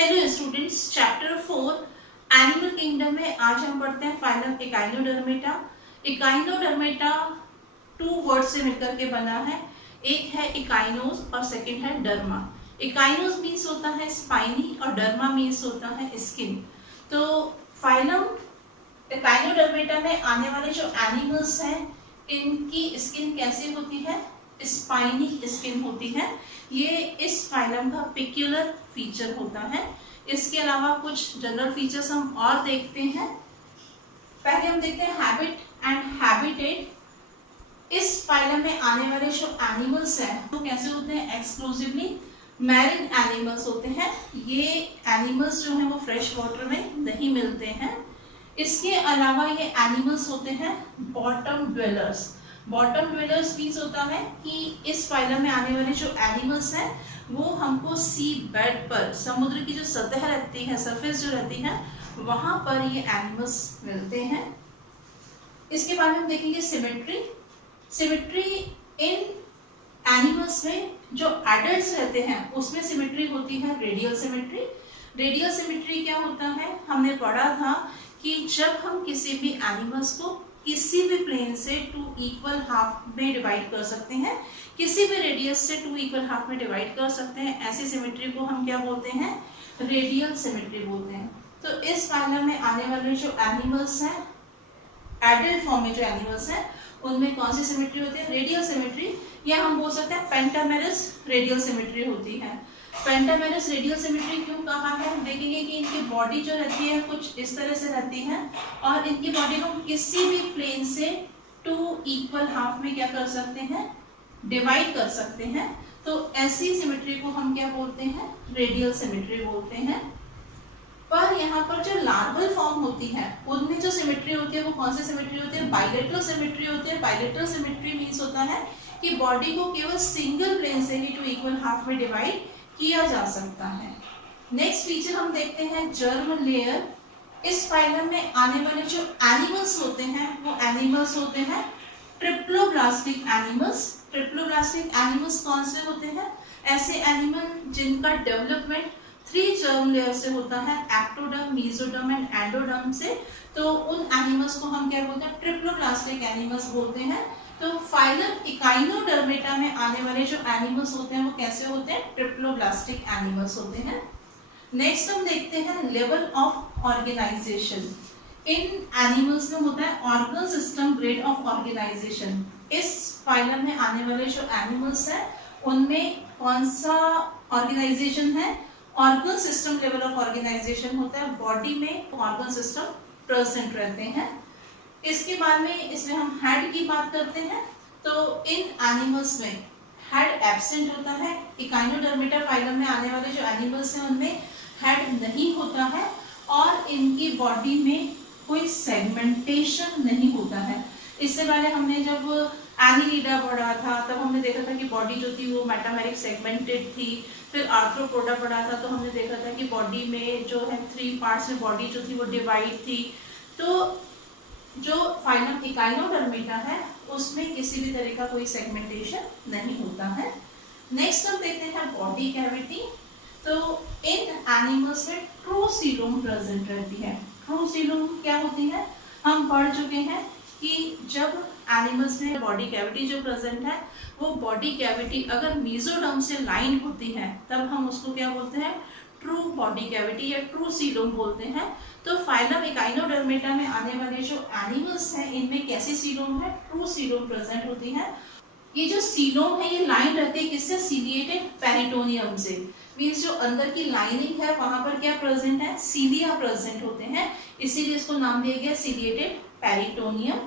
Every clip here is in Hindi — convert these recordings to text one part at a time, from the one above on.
Hello students, chapter 4 animal kingdom में आज हम पढ़ते हैं phylum Echinodermata. Echinodermata two word से मिलकर के बना है। एक है इकाइनोस और सेकंड है डर्मा। इकाइनोस मीन्स होता है स्पाइनी और डर्मा मीन्स होता है स्किन। तो फाइलम इकाइनोडर्मेटा में आने वाले जो एनिमल्स हैं इनकी स्किन कैसी होती है? स्पाइनी स्किन होती है। ये इस फाइलम का पिक्यूलर फीचर होता है। इसके अलावा कुछ जनरल फीचर्स हम और देखते हैं। पहले हम देखते हैं हैबिट एंड हैबिटेट। इस फाइलम में आने वाले जो एनिमल्स हैं वो कैसे होते हैं? एक्सक्लूसिवली मैरीन एनिमल्स होते हैं। ये एनिमल्स जो हैं वो फ्रेश वाटर में नहीं मिलते हैं। इसके अलावा ये एनिमल्स होते हैं bottom dwellers. Bottom dwellers means होता है कि इस फाइलम में आने वाले जो एनिमल्स हैं वो हमको सी बेड पर, समुद्र की जो सतह रहती है, सरफेस जो रहती है, वहां पर ये एनिमल्स मिलते हैं। इसके बाद हम देखेंगे सिमेट्री। सिमेट्री इन एनिमल्स में जो एडल्ट्स रहते हैं उसमें सिमेट्री होती है रेडियल सिमेट्री। रेडियल सिमेट्री क्या होता है? हमने पढ़ा था कि जब हम किसी भी एनिमल्स को किसी भी प्लेन से 2 इक्वल हाफ में डिवाइड कर सकते हैं, किसी भी रेडियस से 2 इक्वल हाफ में डिवाइड कर सकते हैं, ऐसी सिमेट्री को हम क्या बोलते हैं? रेडियल सिमेट्री बोलते हैं। तो इस फाइलम में आने वाले जो एनिमल्स हैं, एडल्ट फॉर्म में जो एनिमल्स हैं, उनमें कौन सी सिमेट्री होती है? रेडियल सिमेट्री, या हम बोल सकते हैं पेंटामेरस रेडियल सिमेट्री होती है। पेंटामेरस रेडियल सिमेट्री क्यों कहा है? हम देखेंगे कि इनकी बॉडी जो रहती है कुछ इस तरह से रहती है और इनकी बॉडी को किसी भी प्लेन से 2 इक्वल हाफ में क्या कर सकते हैं? डिवाइड कर सकते हैं। तो ऐसी सिमेट्री को हम क्या बोलते हैं? रेडियल सिमेट्री बोलते हैं। पर यहाँ पर जो लार्वल फॉर्म होती है उनमें जो सिमेट्री होती है वो कौन सी सिमेट्री होती है? बाइलेटरल सिमेट्री होती है। बाइलेटरल सिमेट्री मीन्स होता है कि बॉडी को केवल सिंगल प्लेन से ही 2 इक्वल हाफ में डिवाइड किया जा सकता है। नेक्स्ट फीचर हम देखते हैं जर्म लेयर। इस फाइलम में आने वाले जो एनिमल्स होते हैं वो एनिमल्स होते हैं ट्रिप्लोब्लास्टिक एनिमल्स। ट्रिप्लोब्लास्टिक एनिमल्स कौन से होते हैं? ऐसे एनिमल जिनका डेवलपमेंट 3 जर्म लेयर से होता है, एक्टोडर्म, मेसोडर्म एंड एंडोडर्म से। तो उन एनिमल्स को हम क्या बोलते हैं? ट्रिप्लोब्लास्टिक एनिमल्स बोलते हैं। तो फाइलम इकाइनोडर्मेटा में आने वाले जो एनिमल्स होते हैं वो कैसे होते हैं? ट्रिप्लोब्लास्टिक एनिमल्स होते हैं। नेक्स्ट हम देखते हैं लेवल ऑफ ऑर्गेनाइजेशन। इन एनिमल्स में होता है organ system grade of organisation. इस फाइलम में आने वाले जो एनिमल्स हैं उनमें कौन सा ऑर्गेनाइजेशन है? Organ system level of organisation होता है। बॉडी में ऑर्गन सिस्टम प्रेजेंट रहते हैं। इसके बाद में इसमें हम हेड की बात करते हैं। तो इन एनिमल्स में हेड एब्सेंट होता है। इकाइनोडर्मेटा फाइलम में आने वाले जो एनिमल्स हैं उनमें हेड नहीं होता है और इनकी बॉडी में कोई सेगमेंटेशन नहीं होता है। इससे पहले हमने जब एनिलिडा पढ़ा था तब हमने देखा था कि बॉडी जो थी वो मेटामेरिक सेगमेंटेड थी। फिर आर्थ्रोपोडा पढ़ा था तो हमने देखा था कि बॉडी में जो है 3 पार्ट्स में बॉडी जो थी वो डिवाइड थी। तो जो फाइलम इकाइनोडर्मेटा है उसमें किसी भी तरह का कोई सेगमेंटेशन नहीं होता है। नेक्स्ट हम देखते हैं बॉडी कैविटी। तो इन एनिमल्स में ट्रू सीलोम प्रेजेंट रहती है। ट्रू सीलोम क्या होती है? हम पढ़ चुके हैं कि जब एनिमल्स में बॉडी कैविटी जो प्रेजेंट है वो बॉडी कैविटी अगर मेसोडर्म से लाइन होती है तब हम उसको क्या बोलते हैं? ट्रू बॉडी कैविटी या ट्रू सीलोम बोलते हैं। तो फाइलम इकाइनोडर्मेटा में आने वाले जो एनिमल्स हैं इनमें कैसी सीलोम है? ट्रू सीलोम प्रेजेंट होती है। ये जो सीलोम है ये लाइन रहती है किससे? सीलिएटेड पेरिटोनियम से। मीन्स जो अंदर की लाइनिंग है वहां पर क्या प्रेजेंट है? सीलिया प्रेजेंट होते हैं, इसीलिए इसको नाम दिया गया सीलिएटेड पेरिटोनियम।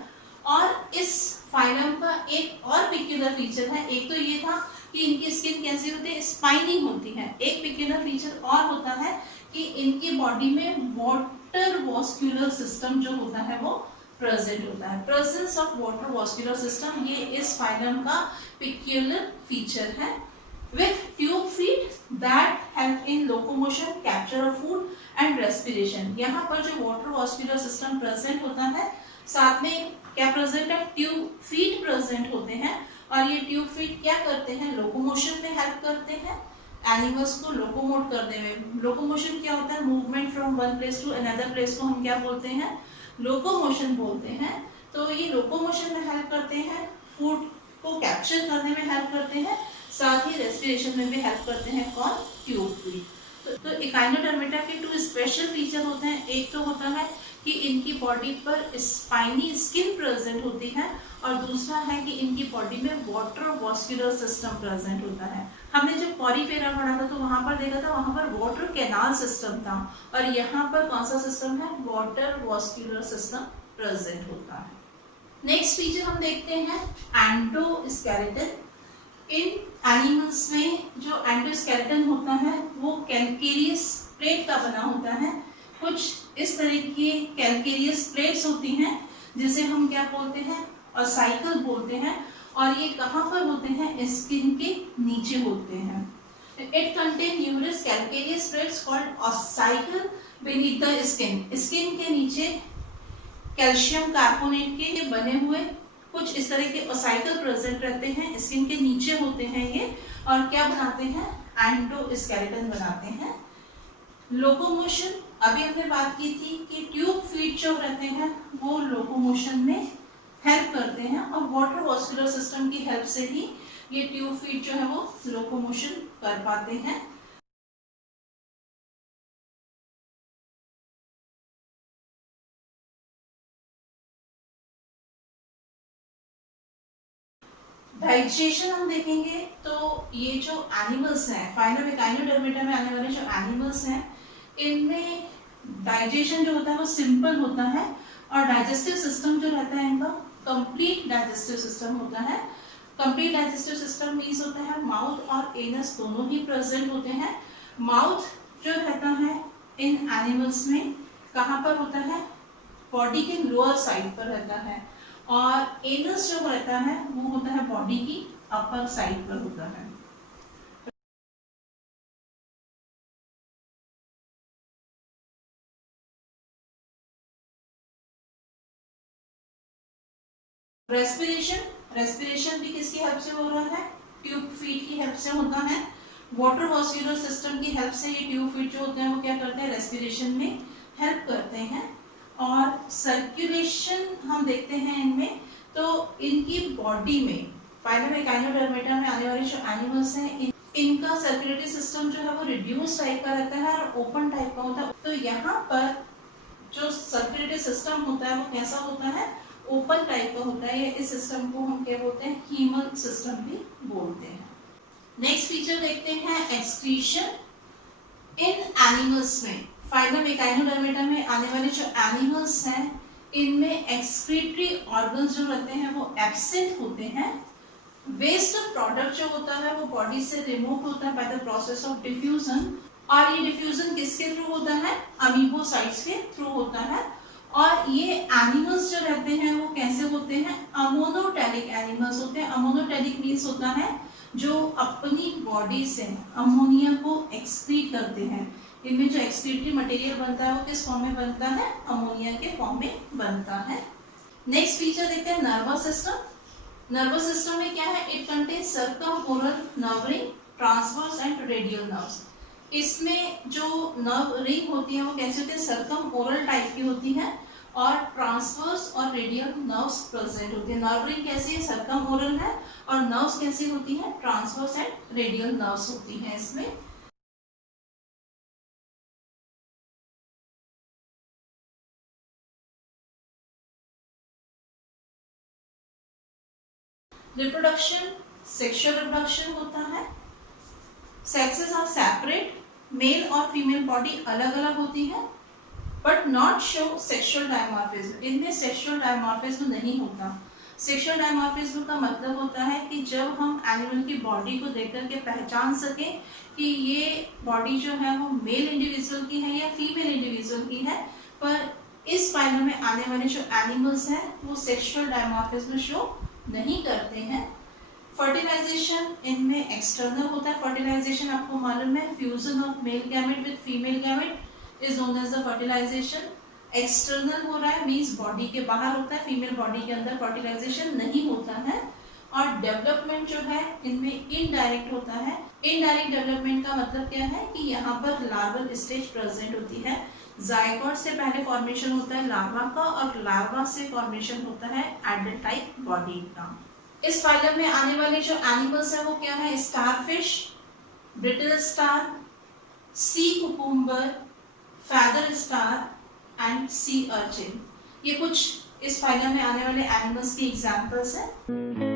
और इस फाइलम का एक और पिक्यूलर फीचर है। एक तो ये था कि इनकी स्किन कैसी होती है? स्पाइनी होती है। एक पिक्यूलर फीचर और होता है कि इनकी बॉडी में वाटर वॉस्कुलर सिस्टम जो होता है वो प्रेजेंट होता है। Presence of water vascular system ये इस फाइलम का पिक्यूलर फीचर है। With tube feet that help in locomotion, capture of food and respiration. यहाँ पर जो वाटर वॉस्कुलर सिस्टम प्रेजेंट होता है साथ में क्या प्रेजेंट है? ट्यूब फीट प्रेजेंट होते हैं और ये ट्यूब फीट क्या करते हैं? लोकोमोशन में हेल्प करते हैं। एनिमल्स को लोकोमोट करने में। लोकोमोशन क्या होता है? Movement from one place to another place को हम क्या बोलते हैं? लोकोमोशन बोलते हैं। तो ये लोकोमोशन में हेल्प करते हैं, फूड को कैप्चर करने में हेल्प करते हैं, साथ ही रेस्पिरेशन में भी हेल्प करते हैं। कौन? Tube feet. तो इकाइनोडर्मेटा के 2 स्पेशल फीचर होते हैं। एक तो होता है कि इनकी बॉडी पर स्पाइनी स्किन प्रेजेंट होती है, और दूसरा है कि इनकी बॉडी में वाटर वास्कुलर सिस्टम प्रेजेंट होता है। हमने जब पॉरीफेरा पढ़ा था तो वहां पर देखा था, वहां पर वाटर कैनाल सिस्टम था, और यहाँ पर कौन सा सिस्टम है? वाटर वास्कुलर सिस्टम प्रेजेंट होता है। नेक्स्ट फीचर हम देखते हैं एंडोस्केलेटन। इन एनिमल्स में जो एंडोस्केलेटन होता है वो कैल्केरियस प्लेट का बना होता है। कुछ इस तरह की कैल्केरियस प्लेट्स होती हैं जिसे हम क्या बोलते हैं? ऑसाइकल बोलते हैं, और ये कहाँ पर होते हैं? स्किन के नीचे होते हैं। It contain numerous calcareous plates called ossicle beneath the skin. Skin के नीचे कैल्शियम कार्बोनेट के बने हुए कुछ इस तरह के ऑसाइकल प्रेजेंट रहते हैं, स्किन के नीचे होते हैं ये, और क्या बनाते हैं? एंडोस्केलेटन बनाते हैं। लोकोमोशन, अभी हमने बात की थी कि ट्यूब फीट जो रहते हैं वो लोकोमोशन में हेल्प करते हैं, और वाटर वास्कुलर सिस्टम की हेल्प से ही ये ट्यूब फीट जो है वो लोकोमोशन कर पाते हैं। डाइजेशन हम देखेंगे तो ये जो एनिमल्स हैं, फाइलम इकाइनोडर्मेटा में आने वाले जो एनिमल्स हैं, इनमें डाइजेशन जो होता है वो सिंपल होता है, और डाइजेस्टिव सिस्टम जो रहता है इनका कंप्लीट डाइजेस्टिव सिस्टम होता है। कंप्लीट डाइजेस्टिव सिस्टम मीन्स होता है माउथ और एनस दोनों ही प्रेजेंट होते हैं। माउथ जो रहता है इन एनिमल्स में कहाँ पर होता है? बॉडी के लोअर साइड पर रहता है, और एनस जो रहता है वो होता है बॉडी की अपर साइड पर होता है। रेस्पिरेशन भी किसकी हेल्प से हो रहा है? ट्यूब फीट की हेल्प से होता है। वाटर वास्कुलर सिस्टम की हेल्प से ये ट्यूब फीट जो होते हैं वो क्या करते हैं? रेस्पिरेशन में हेल्प करते हैं। और सर्कुलेशन हम देखते हैं इनमें, तो इनकी बॉडी में फाइलम इकाइनोडर्मेटा में आने वाले जो एनिमल्स हैं इनका सर्कुलेटरी सिस्टम जो है वो रिड्यूस टाइप का रहता है और ओपन टाइप का होता है। तो यहाँ पर जो सर्कुलेटरी सिस्टम होता है वो कैसा होता है? ओपन टाइप का होता है। इस सिस्टम को हम क्या बोलते हैं? हीमल सिस्टम भी बोलते हैं। नेक्स्ट फीचर देखते हैं एक्सक्रीशन। इन एनिमल्स में, फाइलम इकाइनोडर्मेटा में आने वाले जो एनिमल्स हैं इनमें एक्सक्रीटरी ऑर्गन्स जो रहते हैं वो एब्सेंट होते हैं। वेस्ट प्रोडक्ट जो होता है वो बॉडी से रिमूव होता है by the process of diffusion, और ये डिफ्यूजन किसके थ्रू होता है? अमीबोसाइट्स के थ्रू होता है। और ये एनिमल्स जो रहते हैं वो कैसे होते हैं? अमोनोटेलिक एनिमल्स होते हैं। अमोनोटेलिक मीन्स होता है जो अपनी बॉडी से अमोनिया को एक्सक्रीट करते हैं। इनमें जो एक्सक्रीटरी मटेरियल बनता है वो किस फॉर्म में बनता है? अमोनिया के फॉर्म में बनता है। नेक्स्ट फीचर देखते हैं नर्वस सिस्टम। नर्वस सिस्टम में क्या है? It contains circumoral nerve ring, transverse and radial nerves. इसमें जो नर्व रिंग होती है वो कैसे होती है? सर्कमओरल टाइप की होती है, और ट्रांसवर्स और रेडियल नर्व्स प्रेजेंट होती है। नर्व रिंग कैसी है? सर्कमओरल है, और नर्व्स कैसी होती है? ट्रांसवर्स एंड रेडियल नर्व्स होती है इसमें। रिप्रोडक्शन, सेक्सुअल रिप्रोडक्शन होता है। सेक्सेस आर सेपरेट, मेल और फीमेल बॉडी अलग अलग होती है, but not show sexual dimorphism. इनमें सेक्सुअल डायमॉर्फिज्म नहीं होता। सेक्सुअल डायमॉर्फिज्म का मतलब होता है कि जब हम एनिमल की बॉडी को देख करके पहचान सकें कि ये बॉडी जो है वो मेल इंडिविजुअल की है या फीमेल इंडिविजुअल की है। पर इस फाइलम में आने वाले जो एनिमल्स हैं वो सेक्सुअल डायमॉर्फिज्म शो नहीं करते हैं। फर्टिलाइजेशन इनमें एक्सटर्नल होता है। फर्टिलाइजेशन आपको मालूम है, fusion of male gamete with female gamete is known as the fertilisation. External हो रहा है मींस बॉडी के बाहर होता है, फीमेल बॉडी के अंदर फर्टिलाइजेशन नहीं होता है। और डेवलपमेंट जो है इनमें इनडायरेक्ट होता है, इनडायरेक्ट डेवलपमेंट का मतलब क्या है कि यहाँ पर लार्वल स्टेज प्रेजेंट होती है। जायगोट से पहले फॉर्मेशन होता है लार्वा का, और लार्वा से फॉर्मेशन होता है एडल्ट टाइप बॉडी का। इस फाइलम में आने वाले जो एनिमल्स है वो क्या है? Starfish, brittle star, sea cucumber, feather star and sea urchin. ये कुछ इस फाइलम में आने वाले एनिमल्स की एग्जांपल्स हैं।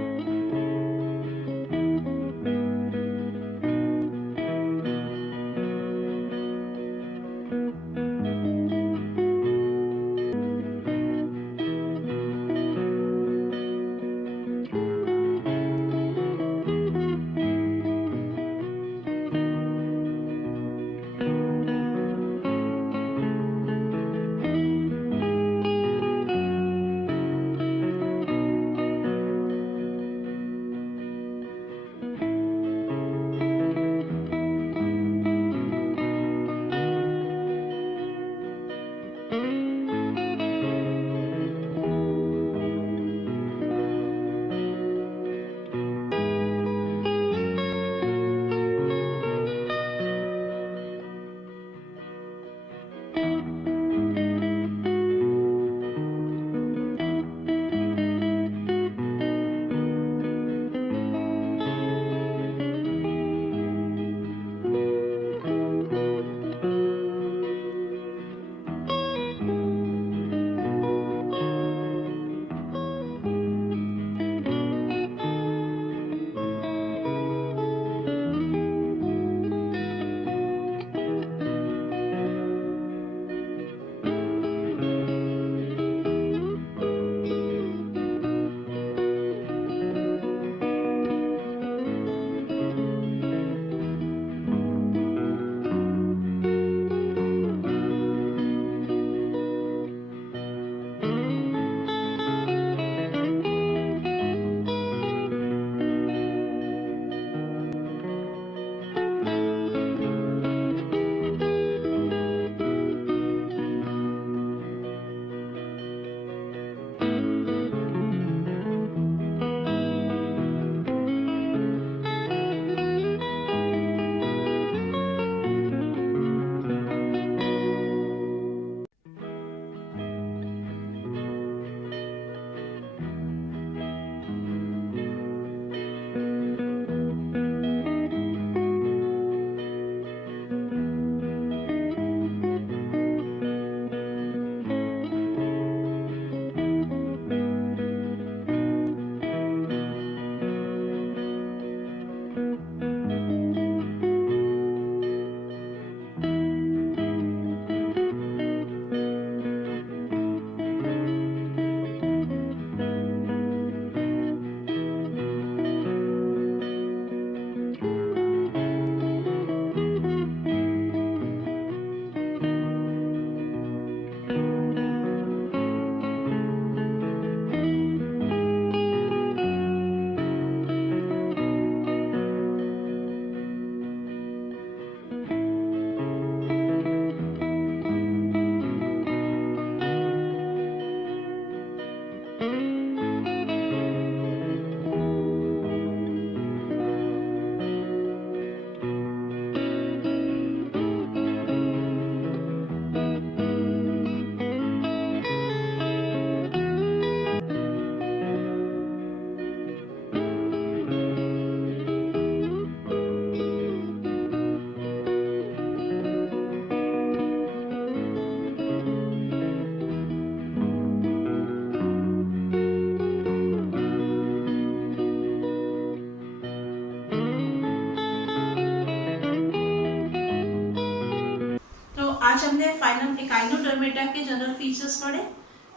आज हमने फाइनम इकाइनोडर्मेटा के जनरल फीचर्स पढ़े।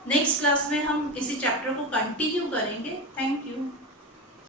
नेक्स्ट क्लास में हम इसी चैप्टर को कंटिन्यू करेंगे। Thank you.